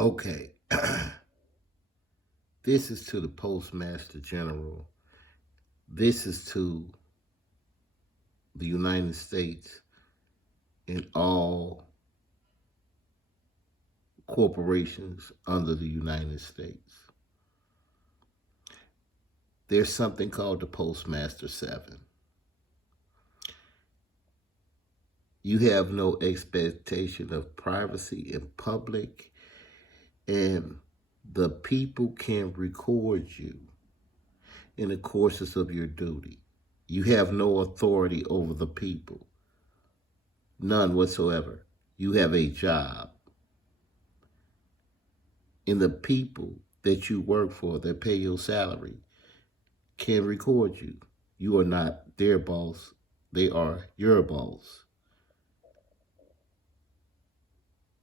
Okay, this is to the Postmaster General. This is to the United States and all corporations under the United States. There's something called the Postmaster 7. You have no expectation of privacy in public, and the people can record you in the courses of your duty. You have no authority over the people, none whatsoever. You have a job. And the people that you work for, that pay your salary, can record you. You are not their boss, they are your boss.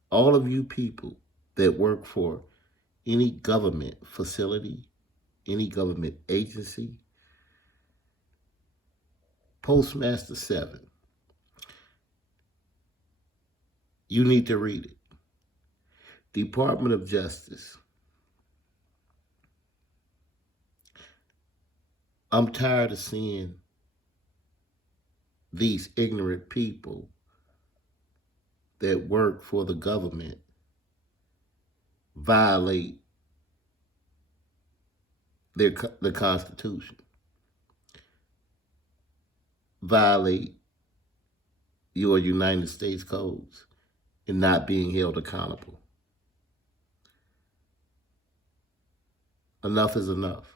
All of you people that work for any government facility, any government agency, Postmaster 7, you need to read it. Department of Justice. I'm tired of seeing these ignorant people that work for the government violate the Constitution, violate your United States codes, and not being held accountable. Enough is enough.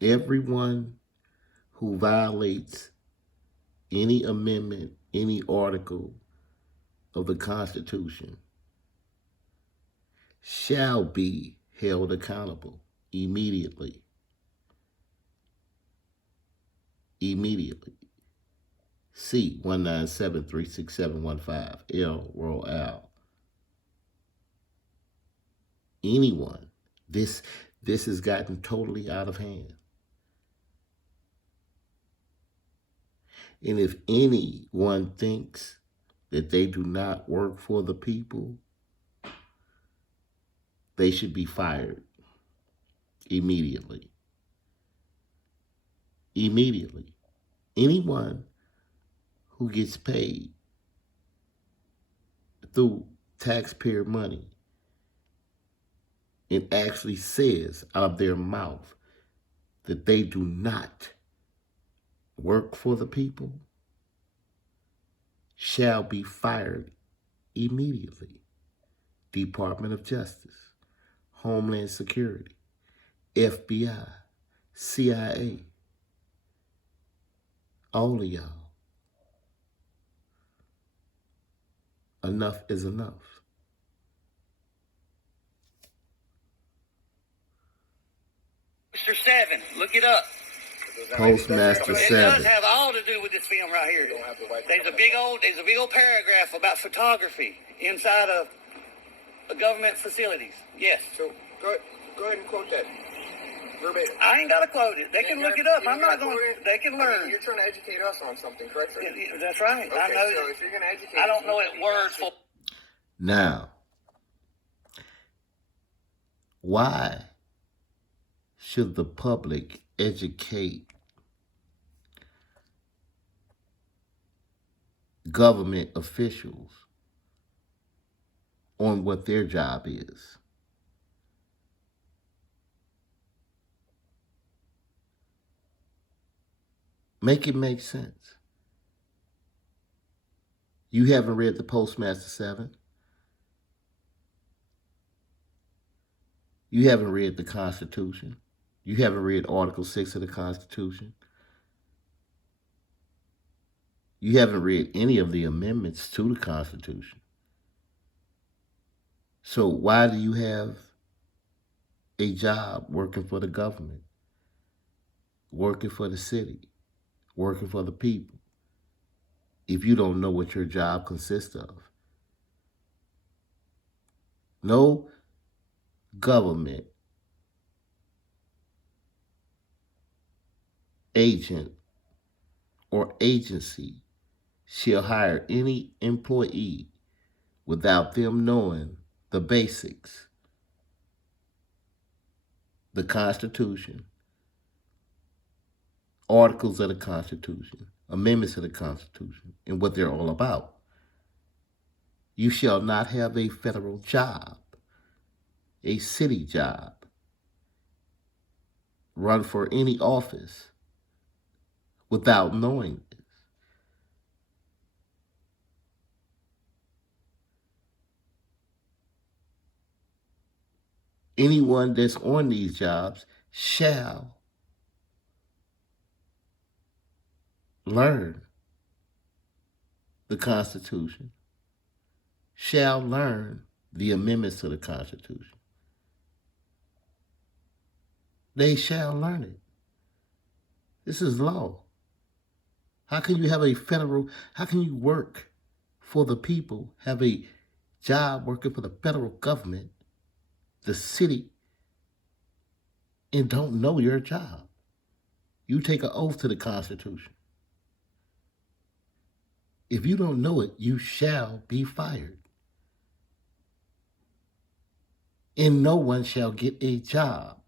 Everyone who violates any amendment, any article of the Constitution shall be held accountable immediately. Immediately. C 197-36715 L Royal Al. Anyone. This has gotten totally out of hand. And if anyone thinks that they do not work for the people, they should be fired immediately. Immediately. Anyone who gets paid through taxpayer money and actually says out of their mouth that they do not work for the people shall be fired immediately. Department of Justice, Homeland Security, FBI, CIA, all of y'all. Enough is enough. Mr. 7, look it up. Postmaster It 7. does have all to do with this film right here. There's a big old paragraph about photography inside of government facilities. Yes. So go ahead and quote that verbatim. I ain't gotta quote it. They can look it up. I'm not going. They can learn. I mean, you're trying to educate us on something, correct, sir? That's right. Okay, I know. so if you're going to educate, I don't know it word for. Now, why should the public educate government officials on what their job is? Make it make sense. You haven't read the Postmaster 7? You haven't read the Constitution? You haven't read Article 6 of the Constitution? You haven't read any of the amendments to the Constitution. So why do you have a job working for the government, working for the city, working for the people, if you don't know what your job consists of? No government agent or agency shall hire any employee without them knowing the basics, the Constitution, articles of the Constitution, amendments of the Constitution, and what they're all about. You shall not have a federal job, a city job, run for any office without knowing this. Anyone that's on these jobs shall learn the Constitution, shall learn the amendments to the Constitution. They shall learn it. This is law. How can you have how can you work for the people, have a job working for the federal government, the city, and don't know your job? You take an oath to the Constitution. If you don't know it, you shall be fired. And no one shall get a job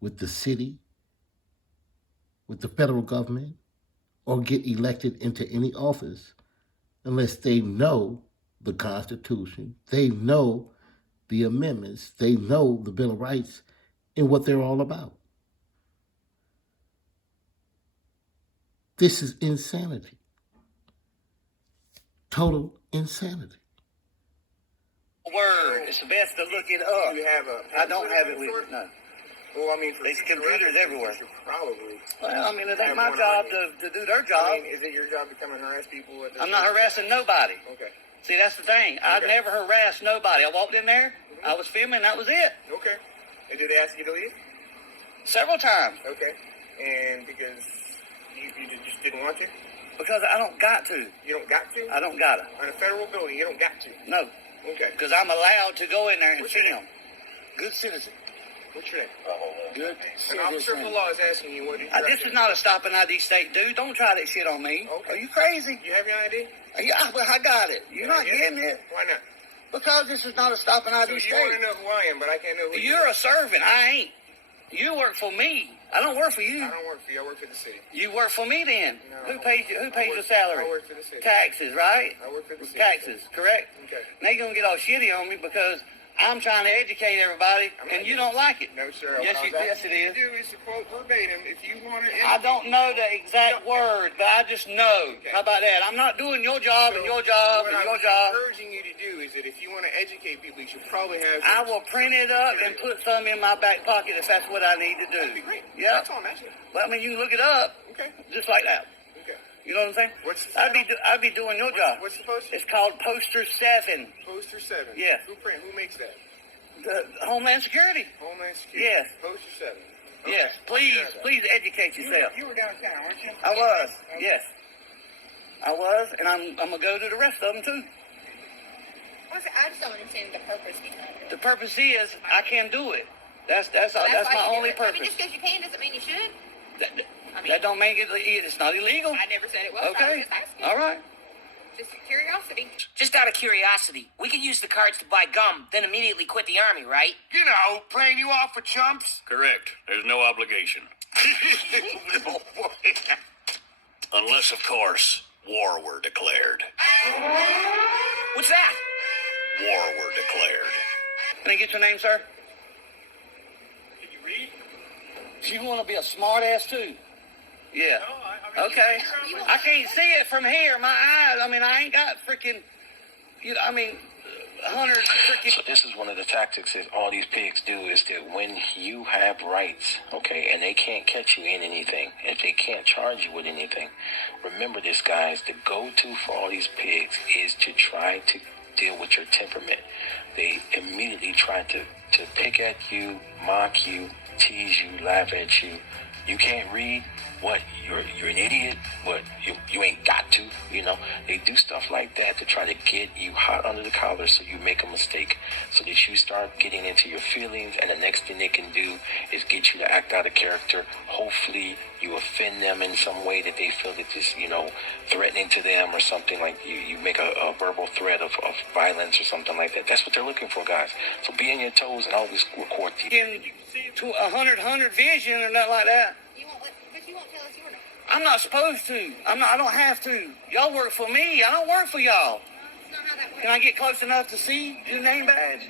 with the city, with the federal government, or get elected into any office unless they know the Constitution, they know the amendments, they know the Bill of Rights and what they're all about. This is insanity. Total insanity. Word. It's the best to look it up. Do you have a? I don't have it with me. No. Well, I mean, for There's future computers reference, everywhere. you should probably. Well, I mean, it ain't have my one job on you. to do their job. I mean, is it your job to come and harass people? I'm not harassing nobody. Okay. See, that's the thing. I Okay. never harassed nobody. I walked in there, I was filming, that was it. Okay. And did they ask you to leave? Several times. Okay. And because you just didn't want to? Because I don't got to. You don't got to? I don't got to. On a federal building, you don't got to. No. Okay. Because I'm allowed to go in there and What's your film. name? Good citizen. What's your name? Good An officer of the citizen. law is asking you what did you This is not a stop and ID state, dude. Don't try that shit on me. Okay. Are you crazy? You have your ID? Yeah, well, I got it. You're not getting it. Why not? Because this is not a stop and So ID you state. want to know who I am, but I can't know who you You're are. a servant. I ain't. You work for me. I don't work for you. I don't work for you. I work for the city. You work for me then. No. Who pays you? Who pays I your work- salary? I work for the city. Taxes, right? I work for the city. Taxes, correct? Okay. Now you're gonna get all shitty on me because I'm trying to educate everybody I'm not and you getting- don't like it. No, sir. Yes, What it you is. do is to quote verbatim. If you want to, I don't know the exact word, but I just know. Okay. How about that? I'm not doing your job and your job what and I your was job. encouraging you to do is that if you want to educate people, you should probably have. I will print it up and put some in my back pocket if that's what I need to do. That'd be great. Yeah. That's all I'm asking. Well, I mean, you can look it up Okay. just like that. Okay. You know what I'm saying? What's the I'd be doing your job. What's the poster? It's called Poster 7. Poster 7. Yes. Who makes that? The Homeland Security. Homeland Security. Yes. Poster 7. Okay. Yes. Please, Yeah. please educate yourself. You were downtown, weren't you? I was. Okay. Yes. I was, and I'm gonna go to the rest of them too. I just don't understand the purpose behind it. The purpose is I can do it. That's So my why you only do it. I mean, purpose. just because you can doesn't mean you should. That don't make it. It's not illegal. I never said it was. I was Okay. just asking. All right. Just curiosity. Just out of curiosity, we could use the cards to buy gum, then immediately quit the army, right? You know, playing you off for chumps. Correct. There's no obligation. Oh, boy. Unless, of course, war were declared. What's that? War were declared. Can I get your name, sir? Can you read? You want to be a smart ass too? Yeah. No, I mean, Okay. you're I can't see it from here. My eyes. I mean, I ain't got freaking. I mean, 100 freaking. So this is one of the tactics that all these pigs do is that when you have rights, okay, and they can't catch you in anything, if they can't charge you with anything, remember this, guys, the go-to for all these pigs is to try to deal with your temperament. They immediately try to pick at you, mock you, tease you, laugh at you. You can't read? What? You're an idiot? What? You ain't got to, you know? They do stuff like that to try to get you hot under the collar so you make a mistake, so that you start getting into your feelings, and the next thing they can do is get you to act out of character, hopefully you offend them in some way that they feel that it's, threatening to them or something, like you make a verbal threat of violence or something like that. That's what they're looking for, guys. So be on your toes and always record the... In to 100 vision or nothing like that. But you won't tell us your name. I'm not supposed to. I don't have to. Y'all work for me. I don't work for y'all. That's not how that works. Can I get close enough to see your name badge?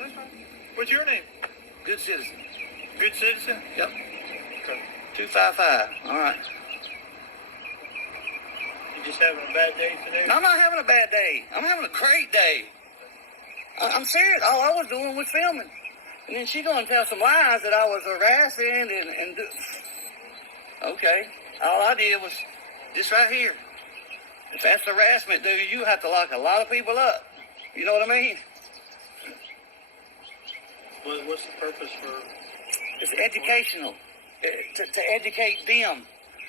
What's your name? Good citizen. Good citizen? Yep. Okay. 255. All right. You just having a bad day today? I'm not having a bad day. I'm having a great day. I'm serious. All I was doing was filming. And then she gonna tell some lies that I was harassing and do. Okay. All I did was this right here. If that's harassment, dude, you have to lock a lot of people up. You know what I mean? What's the purpose for... It's educational. To educate them.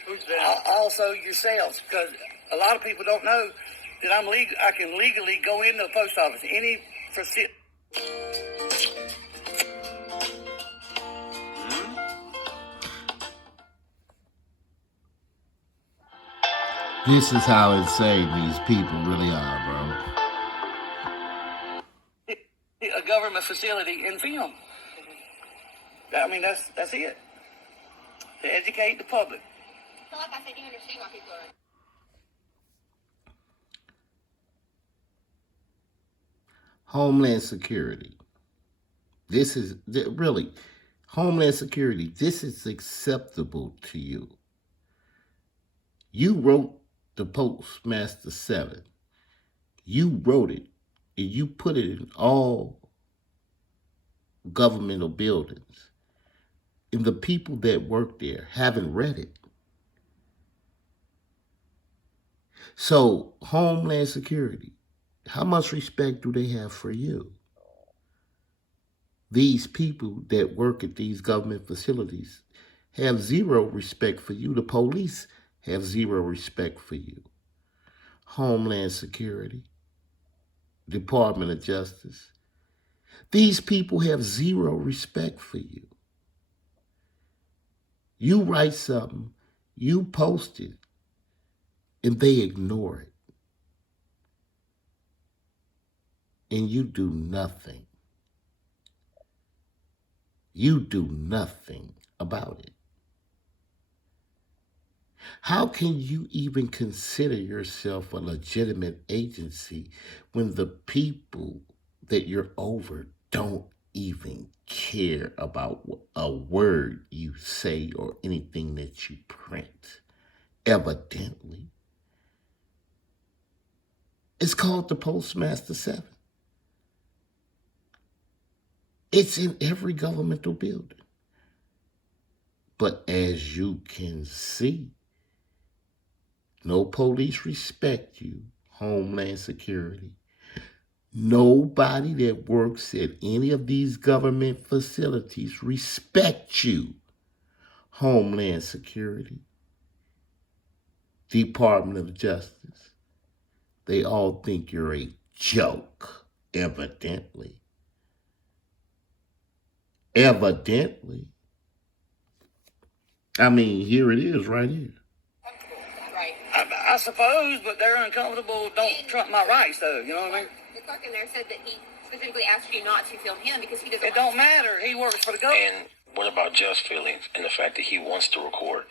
Who's that? Also yourselves, because a lot of people don't know that I can legally go into the post office any facility. This is how insane these people really are, bro. A government facility in film. I mean, that's it. To educate the public. So like I said, you understand why people are... Homeland Security. This is really Homeland Security. This is acceptable to you. You wrote the Postmaster 7. You wrote it and you put it in all governmental buildings. And the people that work there haven't read it. So, Homeland Security, how much respect do they have for you? These people that work at these government facilities have zero respect for you. The police have zero respect for you. Homeland Security, Department of Justice, these people have zero respect for you. You write something, you post it, and they ignore it. And you do nothing. You do nothing about it. How can you even consider yourself a legitimate agency when the people that you're over don't even care about a word you say or anything that you print? Evidently. It's called the Postmaster 7. It's in every governmental building. But as you can see, no police respect you, Homeland Security. Nobody that works at any of these government facilities respect you, Homeland Security, Department of Justice. They all think you're a joke, evidently. Evidently. I mean, here it is right here. Right. I suppose, but they're uncomfortable. Don't trump my rights, though. You know what I mean? The clerk in there said that he specifically asked you not to film him because he doesn't It don't matter. He works for the government. And what about Jeff's feelings and the fact that he wants to record?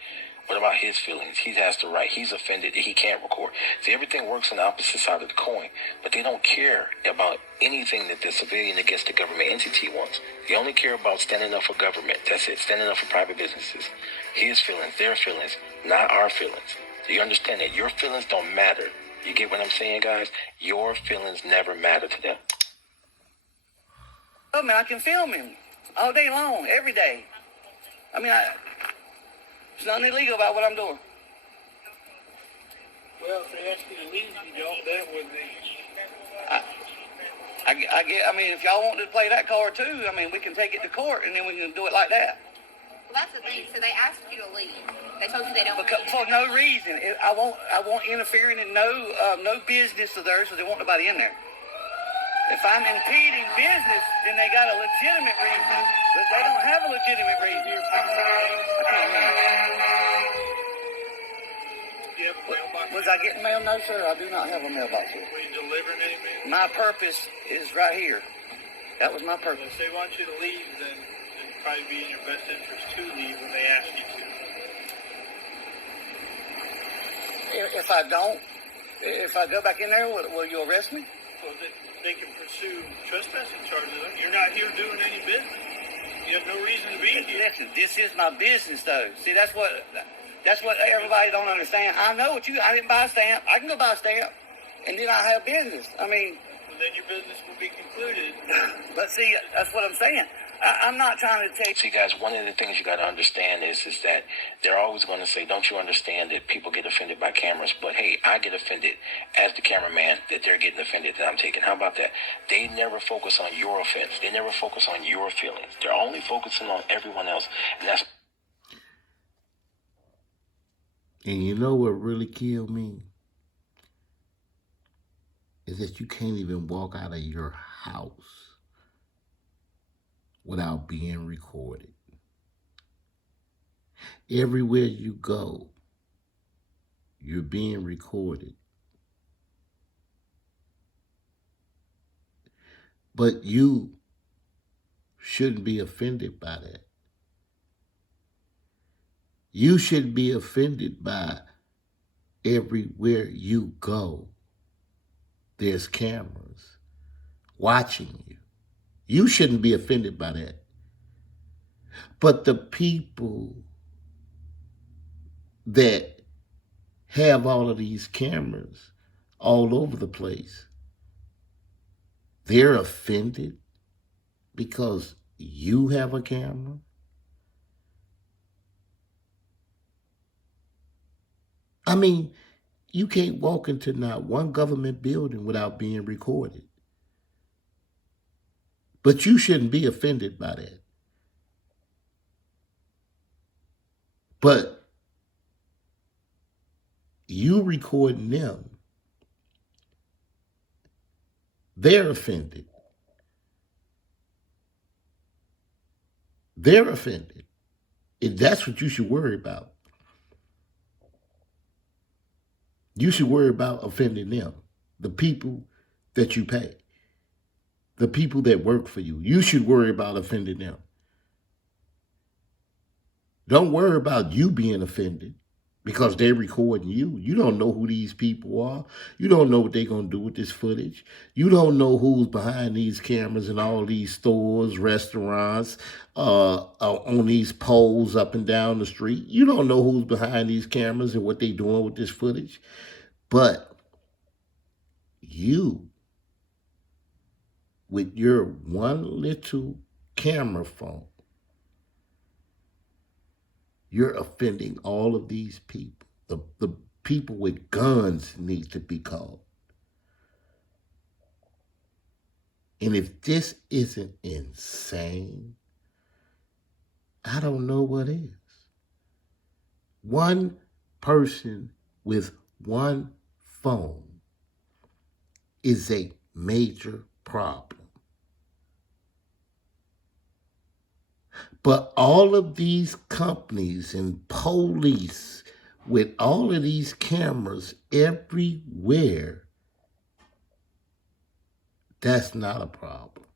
What about his feelings? He has the right. He's offended that he can't record. See, everything works on the opposite side of the coin, but they don't care about anything that the civilian against the government entity wants. They only care about standing up for government. That's it. Standing up for private businesses. His feelings, their feelings, not our feelings. So you understand that your feelings don't matter. You get what I'm saying, guys? Your feelings never matter to them. Oh, man, I can film him all day long, every day. I mean, there's nothing illegal about what I'm doing. Well, if they ask you to leave, you don't, that would be... I mean, if y'all want to play that card too, I mean, we can take it to court and then we can do it like that. Well, that's the thing. So they asked you to leave. They told you they don't. Because, for no reason. I won't interfering in no business of theirs, so they want nobody in there. If I'm impeding business, then they got a legitimate reason, but they don't have a legitimate reason. I can't remember. you have a mailbox? Was I getting mail? No, sir. I do not have a mailbox here. Were you delivering any mail? My purpose is right here. That was my purpose. If they want you to leave, then it'd probably be in your best interest to leave when they ask you to. If I don't, if I go back in there, will you arrest me? Well, they can pursue trespassing charges. You're not here doing any business. You have no reason to be here. Listen, this is my business, though. See, that's what everybody don't understand. I know what I didn't buy a stamp. I can go buy a stamp, and then I have business. I mean, Well, then your business will be concluded. but see, that's what I'm saying. I'm not trying to take. See, guys, one of the things you got to understand is that they're always going to say, don't you understand that people get offended by cameras? But, hey, I get offended as the cameraman that they're getting offended that I'm taking. How about that? They never focus on your offense. They never focus on your feelings. They're only focusing on everyone else. And that's... And you know what really killed me? Is that you can't even walk out of your house without being recorded. Everywhere you go, you're being recorded. But you shouldn't be offended by that. You should be offended by everywhere you go, there's cameras watching you. You shouldn't be offended by that. But the people that have all of these cameras all over the place, they're offended because you have a camera. I mean, you can't walk into not one government building without being recorded. But you shouldn't be offended by that. But you recording them, they're offended. They're offended. And that's what you should worry about. You should worry about offending them, the people that you pay, the people that work for you. You should worry about offending them. Don't worry about you being offended because they're recording you. You don't know who these people are. You don't know what they're going to do with this footage. You don't know who's behind these cameras in all these stores, restaurants, on these poles up and down the street. You don't know who's behind these cameras and what they're doing with this footage. But you, with your one little camera phone, you're offending all of these people. The people with guns need to be called. And if this isn't insane, I don't know what is. One person with one phone is a major problem. But all of these companies and police with all of these cameras everywhere, that's not a problem.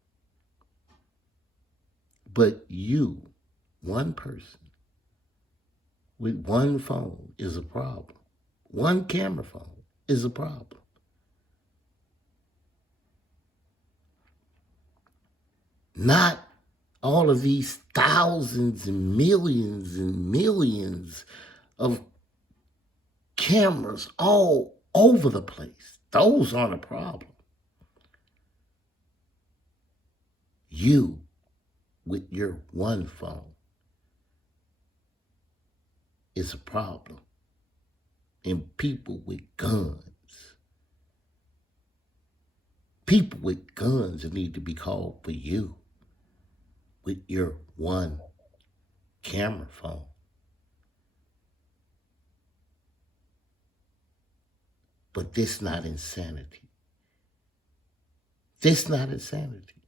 But you, one person with one phone is a problem. One camera phone is a problem. Not all of these thousands and millions of cameras all over the place. Those aren't a problem. You, with your one phone, is a problem. And people with guns need to be called for you with your one camera phone. But this not insanity. This not insanity.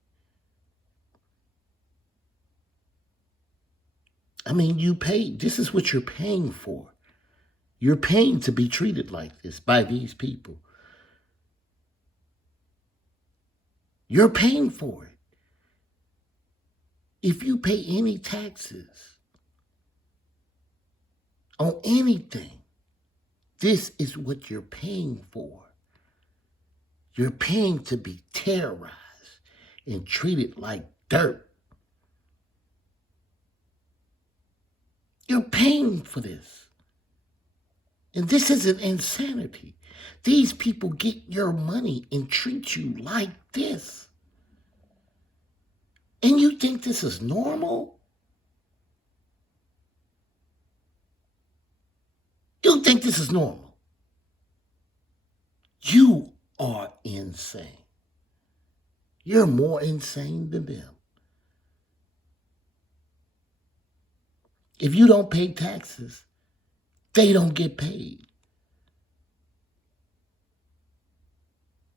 I mean, you pay, this is what you're paying for. You're paying to be treated like this by these people. You're paying for it. If you pay any taxes on anything, this is what you're paying for. You're paying to be terrorized and treated like dirt. You're paying for this. And this isn't insanity. These people get your money and treat you like this. And you think this is normal? You think this is normal? You are insane. You're more insane than them. If you don't pay taxes, they don't get paid.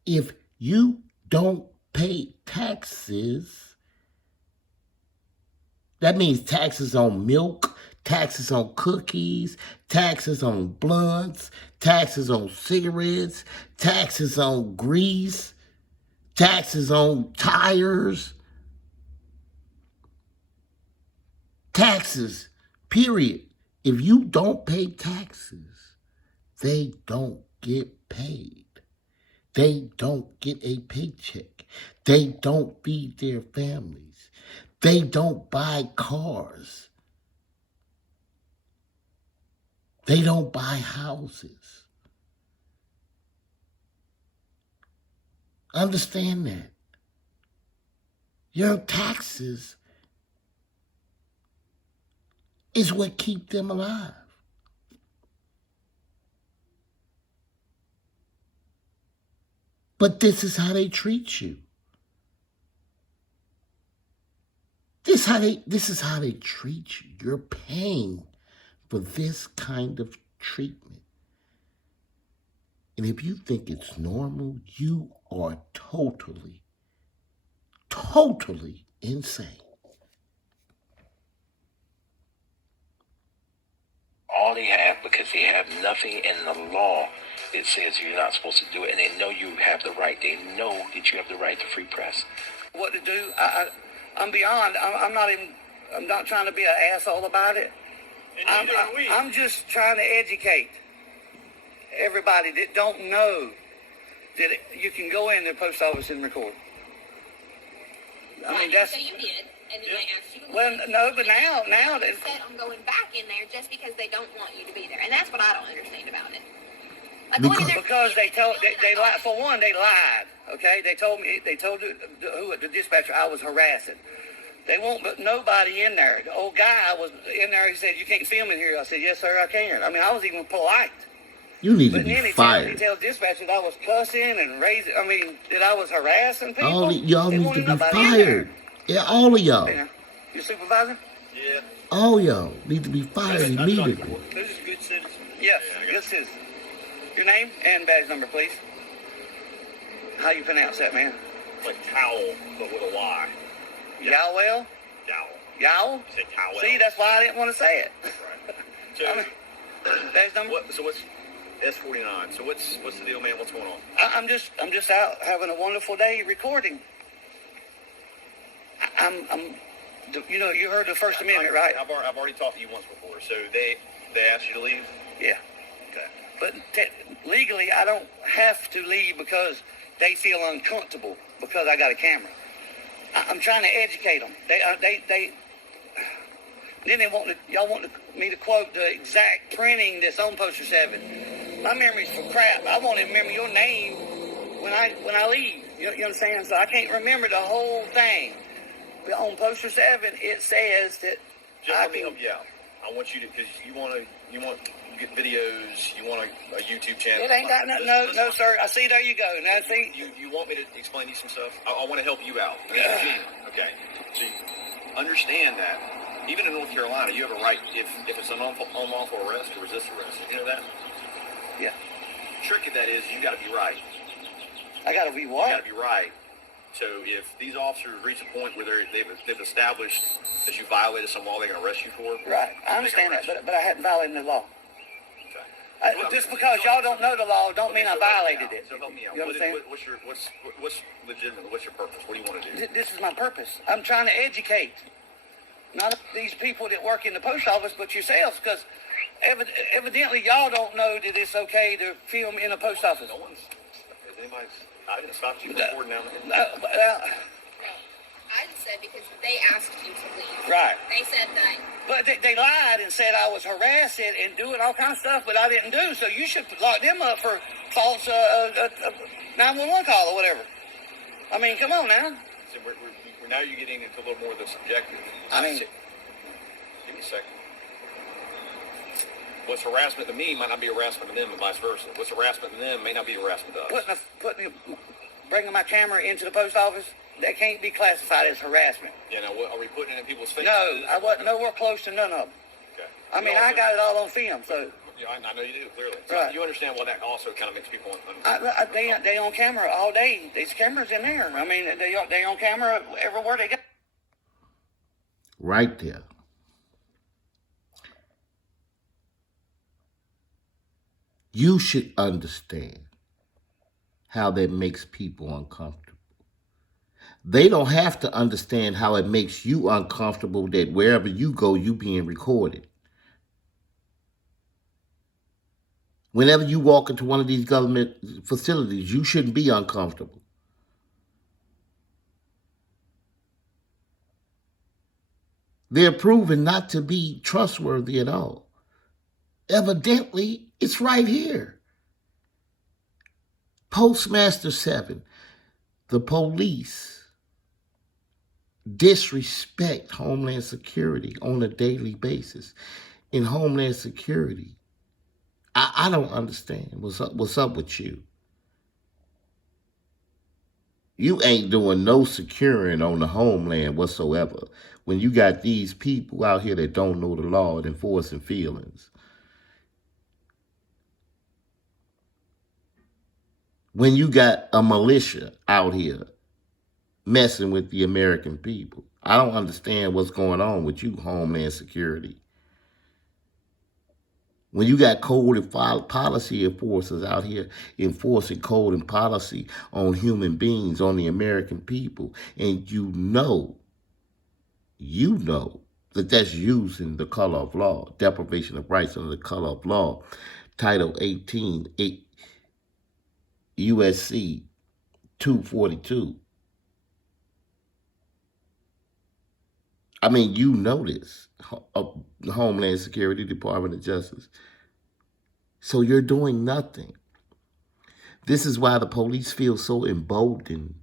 If you don't pay taxes, that means taxes on milk, taxes on cookies, taxes on blunts, taxes on cigarettes, taxes on grease, taxes on tires, taxes, period. If you don't pay taxes, they don't get paid. They don't get a paycheck. They don't feed their families. They don't buy cars. They don't buy houses. Understand that. Your taxes is what keep them alive. But this is how they treat you. This is how they treat you. You're paying for this kind of treatment. And if you think it's normal, you are totally insane. All they have, because they have nothing in the law that says you're not supposed to do it, and they know you have the right. They know that you have the right to free press. What to do? I'm beyond. I'm not trying to be an asshole about it. And neither are we. I'm just trying to educate everybody that don't know that you can go in the post office and record. I mean, that's. So you did, and then they asked you to Well, leave. no, but now that. Set on going back in there just because they don't want you to be there, and that's what I don't understand about it. Like going in there Because they lied. For one, they lied. Okay, they told the dispatcher I was harassing. They won't put nobody in there. The old guy was in there. He said, "You can't film in here." I said, "Yes, sir, I can." I mean, I was even polite. You need to But then be he fired. tells dispatcher that I was cussing and raising. I mean, that I was harassing people. Y'all They need wanted to be nobody in fired. there. Yeah, all of y'all. You know, your supervisor? Yeah. All y'all need to be fired immediately. Those are good citizens. Yes, this is. Your name and badge number, please. How you pronounce that, man? Like towel, but with a Y. Yowell? Towel. Yowl? Say towel. See, that's why I didn't want to say it. Right. So, I mean, badge number? what's S49? So what's the deal, man? What's going on? I'm just out having a wonderful day recording. You heard the First Amendment, right? I've already talked to you once before. So they asked you to leave. Yeah. Okay. But legally, I don't have to leave because they feel uncomfortable because I got a camera. I'm trying to educate them. Then y'all want me to quote the exact printing that's on Poster 7. My memory's for crap. I won't even remember your name when I leave. You understand? So I can't remember the whole thing. But on Poster 7, it says that Just let me help you out. I want you to, because you want get videos, you want a YouTube channel. it ain't got no, sir. I see. There you go. Now see. You want me to explain to you some stuff? I want to help you out. Okay. So understand that even in North Carolina, you have a right if it's an unlawful arrest to resist arrest. You know that? Yeah. Trick of that is you got to be right. I gotta be You what? got to be right. So if these officers reach a point where they've established that you violated some law, they're going to arrest you for it. Right. I understand that, but I hadn't violated the law. Okay. Just because y'all don't know the law, don't mean I violated it. So help me out. You understand? What's legitimate? What's your purpose? What do you want to do? This is my purpose. I'm trying to educate, not these people that work in the post office, but yourselves, because evidently y'all don't know that it's okay to film in a post office. No one's. Has anybody? I didn't stop you from recording now. I just said because they asked you to leave. Right. They said that. But they lied and said I was harassing and doing all kinds of stuff, but I didn't do. So you should lock them up for false 911 call or whatever. I mean, come on now. So we're now you're getting into a little more of the subjective. I mean, give me a second. What's harassment to me might not be harassment to them, and vice versa. What's harassment to them may not be harassment to us. Bringing my camera into the post office, that can't be classified as harassment. Yeah, now are we putting it in people's faces? No, I wasn't nowhere close to none of them. Okay. I mean, I got it all on film, so. Yeah, I know you do, clearly. So Right. you understand why that also kind of makes people They on camera all day. There's cameras in there. I mean, they on camera everywhere they go. Right there. You should understand how that makes people uncomfortable. They don't have to understand how it makes you uncomfortable that wherever you go, you being recorded. Whenever you walk into one of these government facilities, you shouldn't be uncomfortable. They're proven not to be trustworthy at all. Evidently, it's right here. Postmaster 7, the police disrespect Homeland Security on a daily basis. In Homeland Security, I don't understand what's up with you. You ain't doing no securing on the homeland whatsoever when you got these people out here that don't know the law and enforcing feelings. When you got a militia out here messing with the American people. I don't understand what's going on with you, Homeland Security. When you got code and policy enforcers out here enforcing code and policy on human beings, on the American people, and you know that that's using the color of law, deprivation of rights under the color of law, Title 18, USC 242. I mean, you know this, Homeland Security, Department of Justice. So you're doing nothing. This is why the police feel so emboldened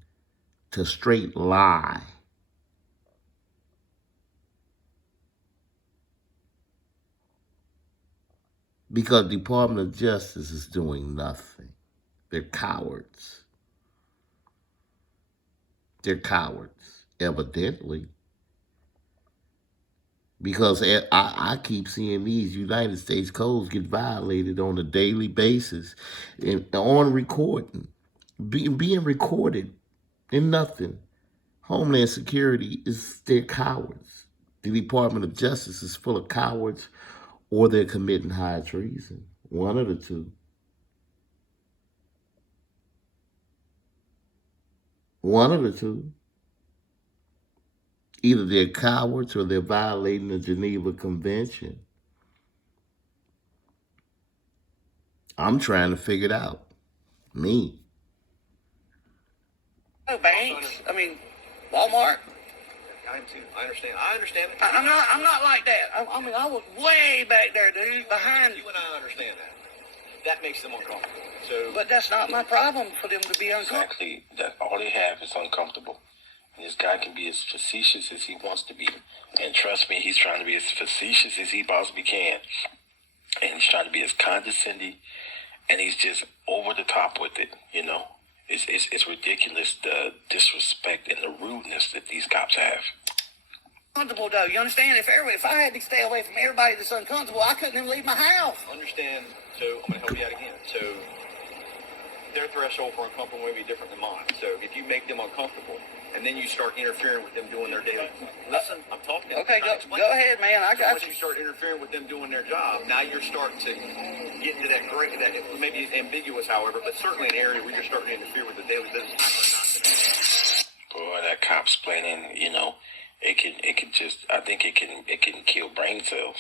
to straight lie. Because the Department of Justice is doing nothing. They're cowards. They're cowards, evidently. Because I keep seeing these United States codes get violated on a daily basis and on recording, being recorded in nothing. Homeland Security they're cowards. The Department of Justice is full of cowards or they're committing high treason. One of the two. One of the two. Either they're cowards or they're violating the Geneva Convention. I'm trying to figure it out. Me. No banks. I mean, Walmart. I understand. I understand. I'm not like that. I mean, I was way back there, dude, behind. You and I understand that. That makes them uncomfortable. So, but that's not my problem for them to be uncomfortable. Exactly. That all they have is uncomfortable. And this guy can be as facetious as he wants to be. And trust me, he's trying to be as facetious as he possibly can. And he's trying to be as condescending. And he's just over the top with it, you know. It's ridiculous, the disrespect and the rudeness that these cops have. Uncomfortable though, you understand? If I had to stay away from everybody that's uncomfortable, I couldn't even leave my house. Understand. So I'm going to help you out again. So their threshold for uncomfortable may be different than mine. So if you make them uncomfortable, and then you start interfering with them doing their daily, listen, I'm talking. Okay, I'm trying to explain. go ahead, man. I got Once you. you start interfering with them doing their job, now you're starting to get into that gray, that maybe it's ambiguous, however, but certainly an area where you're starting to interfere with the daily business. Boy, that cops planning, you know, it can just, I think it can kill brain cells.